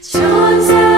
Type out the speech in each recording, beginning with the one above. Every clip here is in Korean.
천사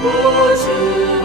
구주